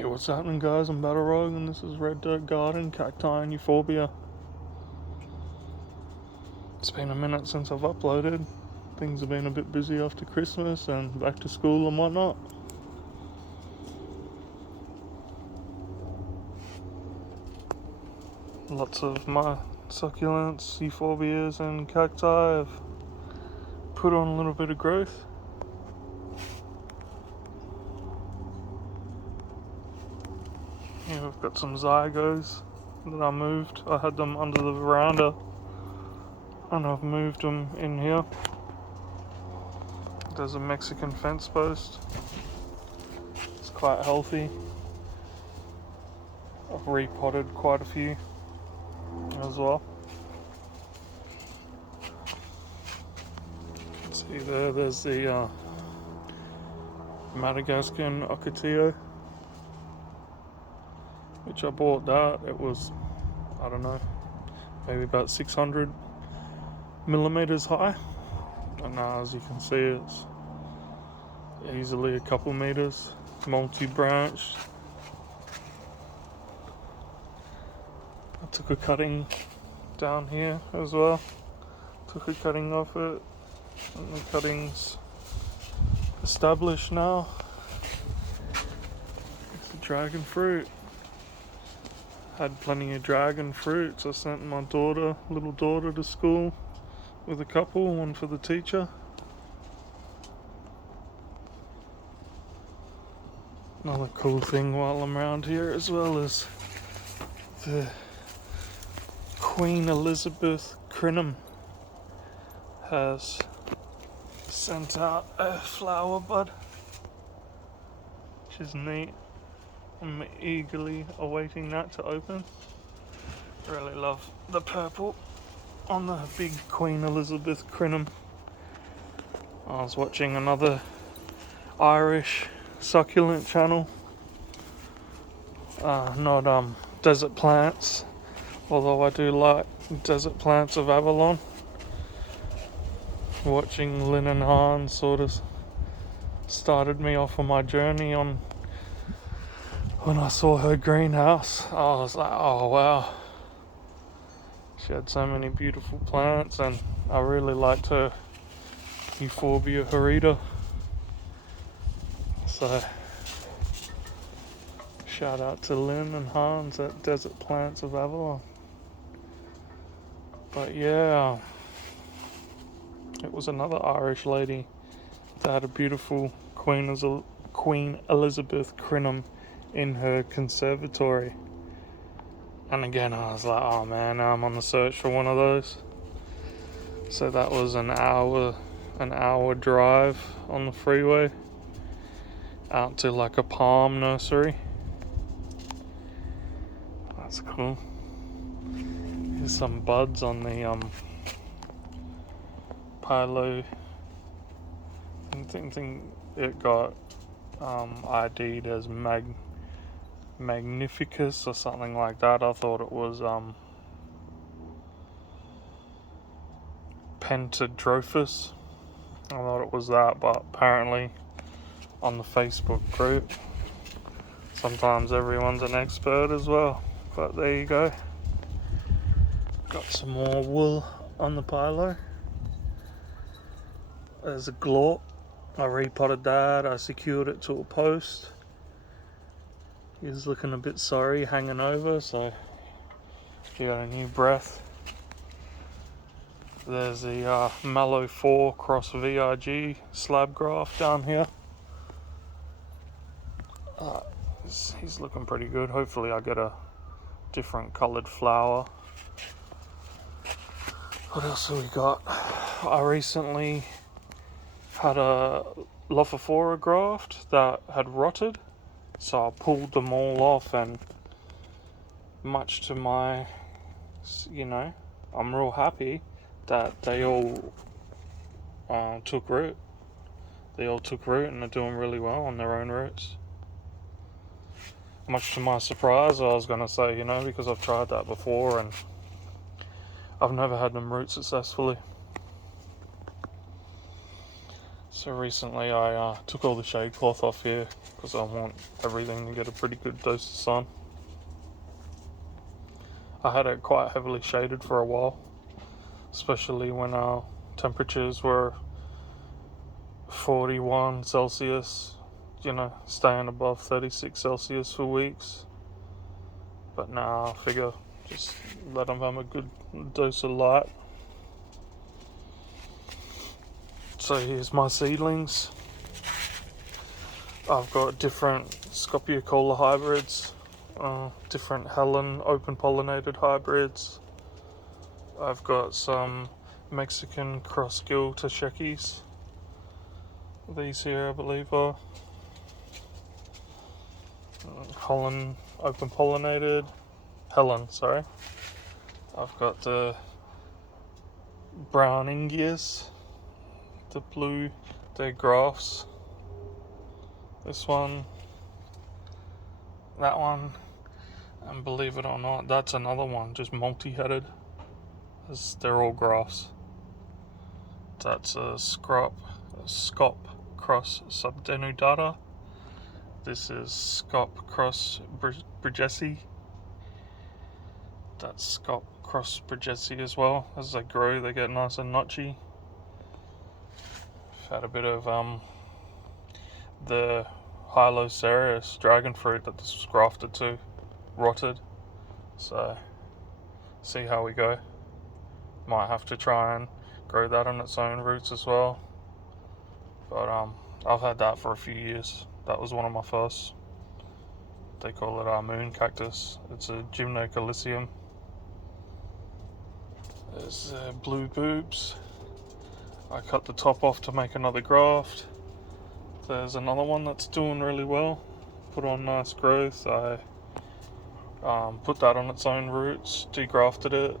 Hey, what's happening, guys? I'm Battle Rogue, and this is Red Dirt Garden, Cacti, and Euphobia. It's been a minute since I've uploaded. Things have been a bit busy after Christmas and back to school and whatnot. Lots of my succulents, Euphobias, and cacti have put on a little bit of growth. Here we've got some zygos that I moved. I had them under the veranda and I've moved them in here. There's a Mexican fence post. It's quite healthy. I've repotted quite a few as well. See there's the Madagascan ocotillo, which I bought that. It was, I don't know, maybe about 600 millimeters high, and now as you can see it's easily a couple meters, multi-branched. I took a cutting down here as well, took a cutting off it, and the cutting's established now. It's a dragon fruit. Had plenty of dragon fruits. I sent my little daughter to school with a couple, one for the teacher. Another cool thing while I'm around here as well is the Queen Elizabeth crinum has sent out a flower bud, which is neat. I'm eagerly awaiting that to open. Really love the purple on the big Queen Elizabeth crinum. I was watching another Irish succulent channel, not desert plants, although I do like desert plants of Avalon. Watching Lynn and Hans sort of started me off on my journey on when I saw her greenhouse. I was like, oh wow, she had so many beautiful plants, and I really liked her Euphobia horrida. So shout out to Lynn and Hans at Desert Plants of Avalon. But yeah, it was another Irish lady that had a beautiful Queen Elizabeth crinum in her conservatory. And again, I was like, oh man, now I'm on the search for one of those. So that was an hour drive on the freeway out to like a palm nursery. That's cool. Here's some buds on the Pilo. I think it got ID'd as Magnificus or something like that. I thought it was Pentadrophus. I thought it was that, but apparently on the Facebook group sometimes everyone's an expert as well. But there you go. Got some more wool on the Pilo. There's a glort. I repotted that. I secured it to a post. He's looking a bit sorry, hanging over, so he got a new breath. There's the Mallow 4 cross VRG slab graft down here. He's looking pretty good. Hopefully I get a different coloured flower. What else have we got? I recently had a Lophophora graft that had rotted, so I pulled them all off, and much to my, I'm real happy that they all took root. They all took root and they're doing really well on their own roots. Much to my surprise, I was going to say, because I've tried that before and I've never had them root successfully. So recently I took all the shade cloth off here because I want everything to get a pretty good dose of sun. I had it quite heavily shaded for a while, especially when our temperatures were 41 Celsius, staying above 36 Celsius for weeks. But now I figure just let them have a good dose of light. So here's my seedlings. I've got different Scopiacola hybrids, different Helen open pollinated hybrids. I've got some Mexican cross-gill Tashekis. These here, I believe, are Holland open pollinated. Helen, sorry. I've got the brown Ingias, the blue, they're grafts. This one, that one, and believe it or not, that's another one, just multi-headed. They're all grafts. That's a scop cross subdenudata. This is scop cross Bridgesii. That's scop cross Bridgesii as well. As they grow, they get nice and notchy. I've had a bit of the Hylocereus dragon fruit that this was grafted to, rotted. So, see how we go. Might have to try and grow that on its own roots as well. But I've had that for a few years. That was one of my first. They call it our moon cactus. It's a Gymnocalicium. There's blue boobs. I cut the top off to make another graft. There's another one that's doing really well. Put on nice growth. I put that on its own roots, degrafted it.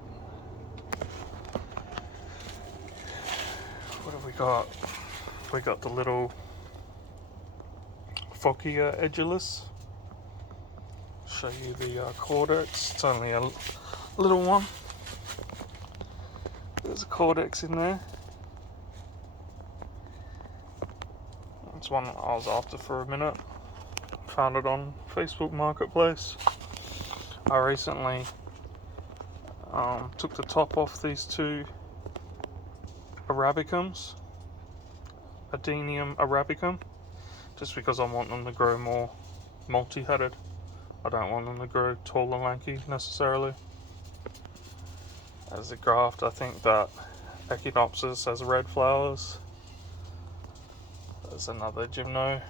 What have we got? We got the little Euphobia edulis. Show you the cordex. It's only a little one. There's a cordex in there. It's one I was after for a minute. Found it on Facebook Marketplace. I recently took the top off these two Arabicums, Adenium arabicum, just because I want them to grow more multi-headed. I don't want them to grow tall and lanky necessarily. As a graft, I think that Echinopsis has red flowers. There's another gymno.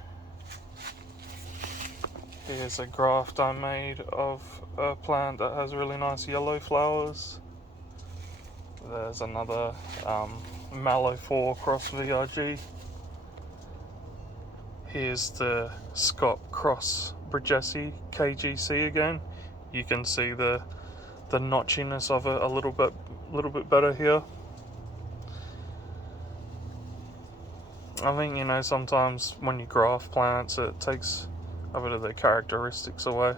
Here's a graft I made of a plant that has really nice yellow flowers. There's another Mallow 4 cross VRG. Here's the Scop cross Bridgesii KGC again. You can see the notchiness of it a little bit better here. I think, sometimes when you graft plants, it takes a bit of their characteristics away.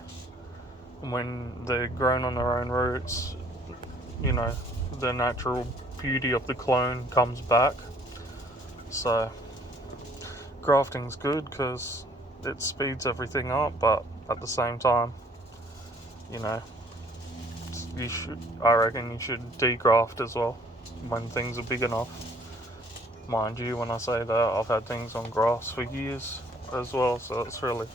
When they're grown on their own roots, the natural beauty of the clone comes back. So grafting's good because it speeds everything up, but at the same time, I reckon you should degraft as well when things are big enough. Mind you, when I say that, I've had things on grafts for years as well, so it's really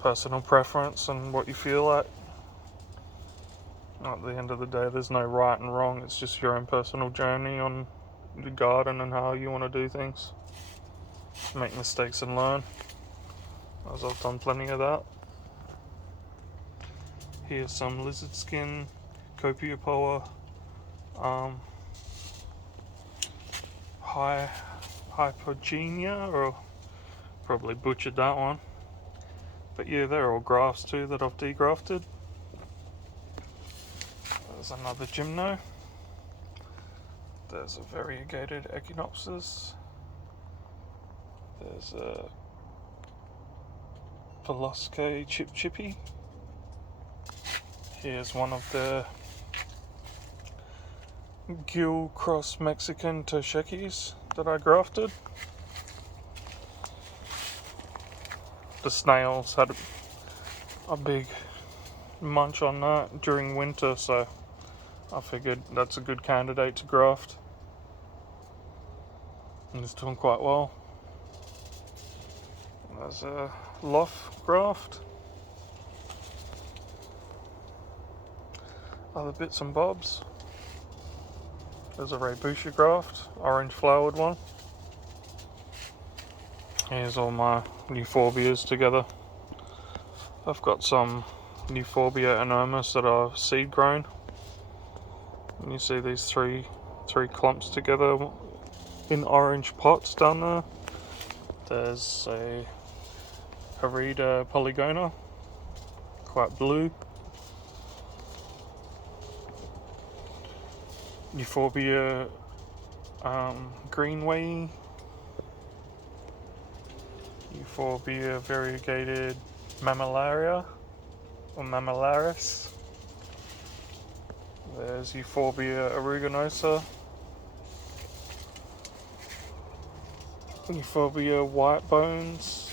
personal preference and what you feel like. At the end of the day, there's no right and wrong. It's just your own personal journey on the garden and how you want to do things. Make mistakes and learn, as I've done plenty of that. Here's some lizard skin, Copiapoa, hypogenia, or probably butchered that one. But yeah, they're all grafts too that I've degrafted. There's another gymno. There's a variegated Echinopsis. There's a Pelusque chippy. Here's one of the gill cross Mexican Toshekis that I grafted. the snails had a big munch on that during winter, so I figured that's a good candidate to graft. And it's doing quite well. There's a loft graft. Other bits and bobs. There's a Rabutia graft, orange flowered one. Here's all my Euphobias together. I've got some Euphobia enormous that are seed grown. And you see these three clumps together in orange pots down there. There's a Harida polygona, quite blue. Euphobia greenway. Euphorbia variegated mammillaria or mammillaris. There's Euphorbia aeruginosa. Euphorbia white bones.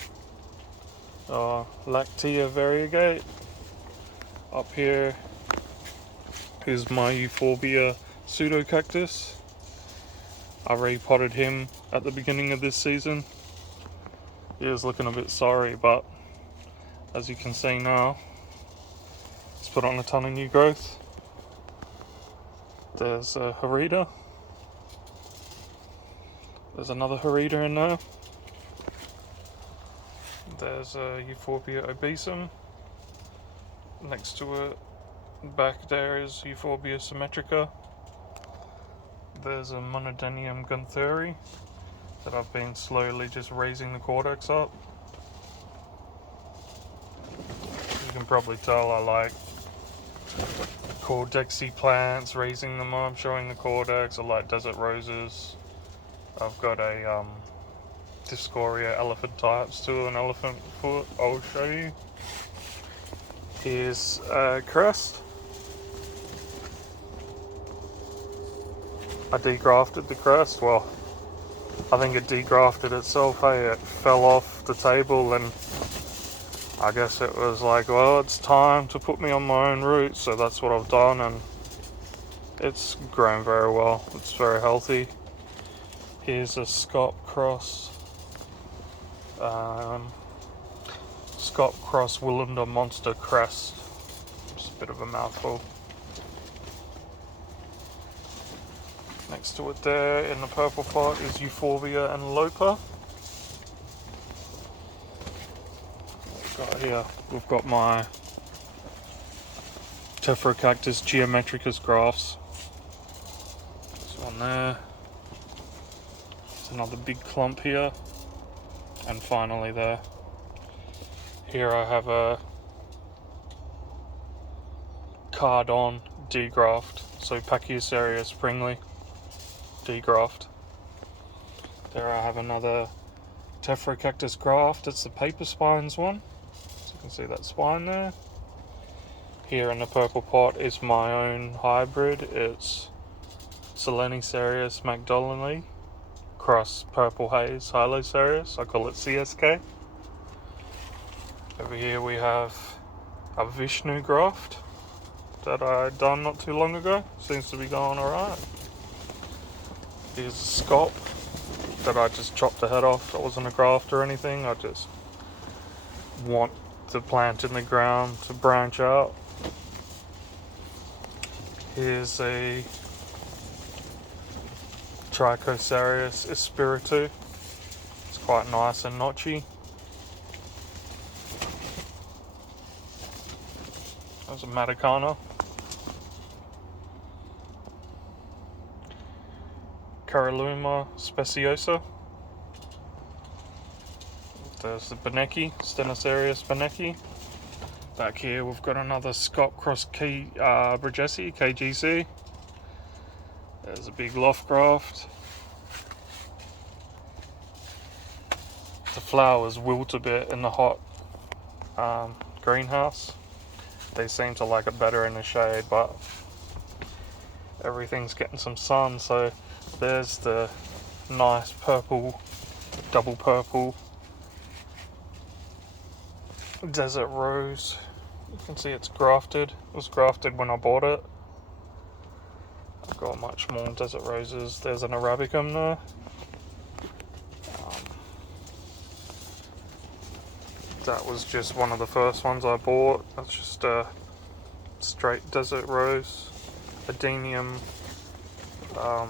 Lactea variegate. Up here is my Euphorbia pseudocactus. I repotted him at the beginning of this season. He was looking a bit sorry, but as you can see now, it's put on a ton of new growth. There's a Harida. There's another Harida in there. There's a Euphorbia obesum. Next to it, back there is Euphorbia symmetrica. There's a Monodenium guntheri that I've been slowly just raising the cordex up. You can probably tell I like cordexy plants, raising them up, showing the cordex. I like desert roses. I've got a Discoria elephant types to an elephant foot. I'll show you. Here's a crest. I degrafted the crest. Well, I think it degrafted itself. Hey, it fell off the table, and I guess it was like, well, it's time to put me on my own roots. So that's what I've done, and it's grown very well. It's very healthy. Here's a Scott Cross Willander Monster Crest. Just a bit of a mouthful. Next to it there in the purple pot is Euphorbia and Lopa. We've got my Tephrocarpus geometricus grafts. This one there. There's another big clump here. And finally there. Here I have a Cardon degraft. So Pachycereus springly degraft. There I have another Tephrocarpus graft. It's the paper spines one. So you can see that spine there. Here in the purple pot is my own hybrid. It's Selenicerius magdaleni cross purple haze Hylocereus. I call it CSK. Over here we have a Vishnu graft that I done not too long ago. Seems to be going alright. Here's a scop that I just chopped the head off. That wasn't a graft or anything. I just want the plant in the ground to branch out. Here's a Trichocereus espiritu. It's quite nice and notchy. There's a Matacana. Caralluma speciosa. There's the Benecki, Stenosarius Benecki. Back here we've got another Scott Cross Brigesi, KGC. There's a big loft graft. The flowers wilt a bit in the hot greenhouse. They seem to like it better in the shade, but everything's getting some sun, so there's the nice purple, double purple desert rose. You can see it's grafted. It was grafted when I bought it. I've got much more desert roses. There's an arabicum there. That was just one of the first ones I bought. That's just a straight desert rose. Adenium. I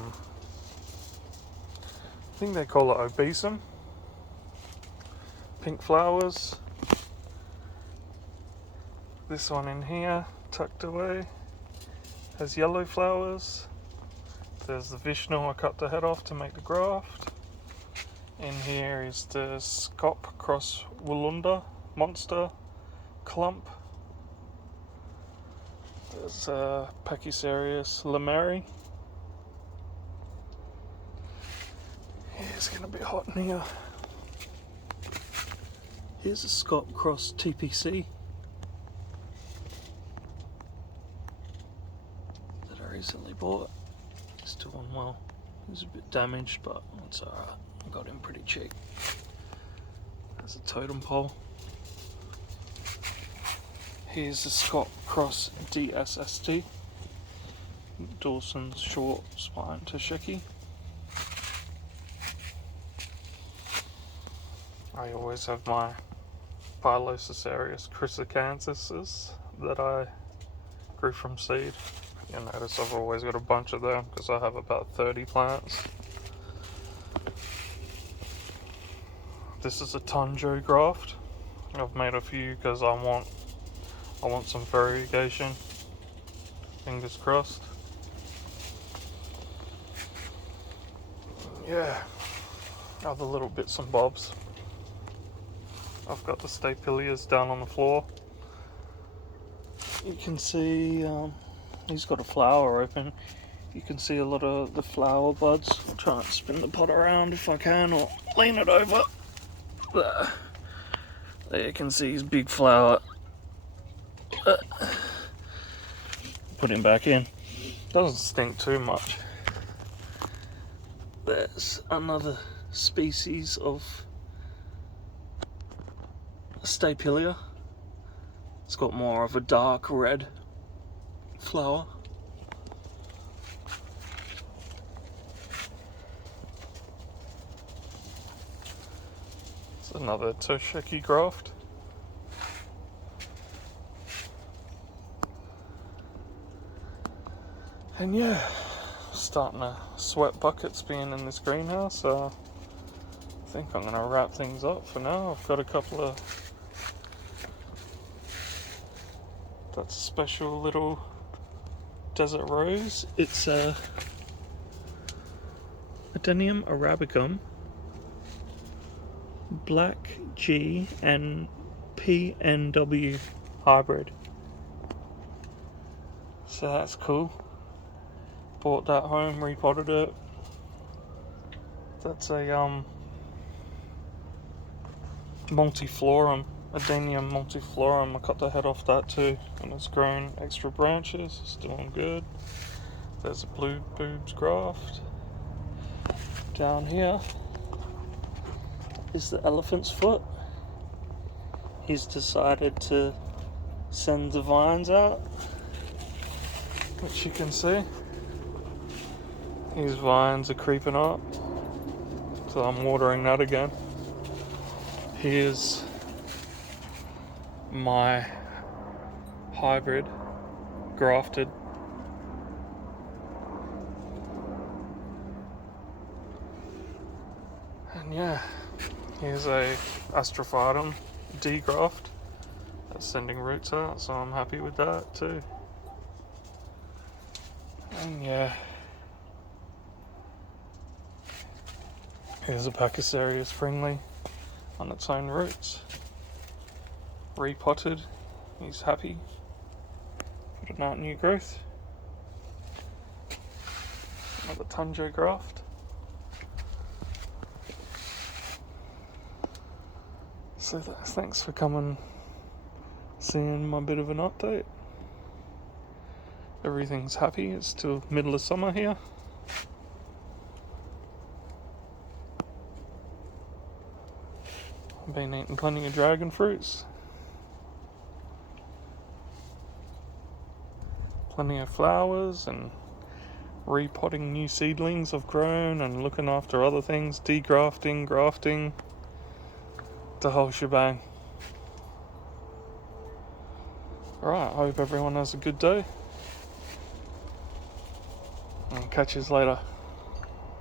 think they call it obesum. Pink flowers. This one in here, tucked away, has yellow flowers. There's the Vishnu I cut the head off to make the graft. In here is the Scop cross Woolunda monster clump. There's Pachysarius lemari. It's gonna be hot in here. Here's a Scop cross TPC that I recently bought. It's doing well. It's a bit damaged, but it's alright. I got him pretty cheap. There's a totem pole. Here's the Scott Cross DSST. Dawson's short spine Toshiki. I always have my Pilocerius chrysocanthuses that I grew from seed. You'll notice I've always got a bunch of them because I have about 30 plants. This is a Tunjo graft. I've made a few because I want some variegation. Fingers crossed. Yeah, other little bits and bobs. I've got the stapilias down on the floor. You can see he's got a flower open. You can see a lot of the flower buds. I'll try and spin the pot around if I can, or lean it over. There you can see his big flower. Put him back in. Doesn't stink too much. There's another species of Stapelia. It's got more of a dark red flower. It's another Toshiki graft. And yeah, starting to sweat buckets being in this greenhouse, so I think I'm going to wrap things up for now. I've got a couple of... That's a special little desert rose. It's a Adenium arabicum, Black G and PNW hybrid. So that's cool. Bought that home, repotted it. That's a multiflorum, Adenium multiflorum. I cut the head off that too, and it's grown extra branches. It's doing good. There's a blue boobs graft. Down here is the elephant's foot. He's decided to send the vines out, which you can see. These vines are creeping up, so I'm watering that again. Here's my hybrid grafted. And yeah, here's a Astrophytum D-graft that's sending roots out, so I'm happy with that too. And yeah, here's a Pachysarius springly on its own roots. Repotted, he's happy. Putting out new growth. Another Tunjo graft. So thanks for coming, seeing my bit of an update. Everything's happy, it's still middle of summer here. I've been eating plenty of dragon fruits. plenty of flowers and repotting new seedlings I've grown and looking after other things, degrafting, grafting, the whole shebang. Alright, I hope everyone has a good day. I'll catch you later.